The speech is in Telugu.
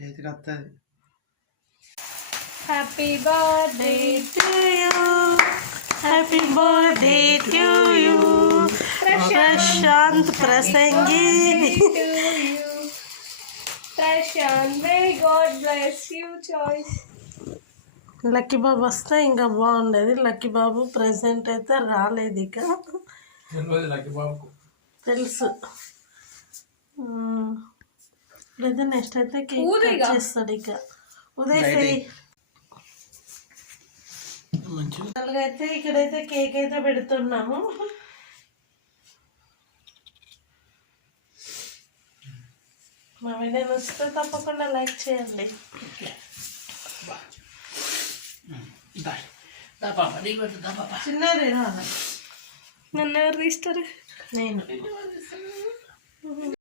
చేతికి వస్తుంది. Happy birthday to you, happy birthday to you, Prashanth Prasangi. Prashanth, may God bless you choice. Lucky బాబు వస్తే ఇంకా బాగుండేది. లక్కీ బాబు ప్రెసెంట్ అయితే రాలేదు. ఇక లక్కీ బాబుకు తెలుసు. లేదా నెక్స్ట్ అయితే కేక్ కట్ చేస్తాడు. ఇక ఉదయ్ అయితే ఇక్కడైతే కేక్ అయితే పెడుతున్నాము. మా వీడియో నచ్చితే తప్పకుండా లైక్ చేయండి. చిన్నది నన్ను ఎవరు తీస్తారు? నేను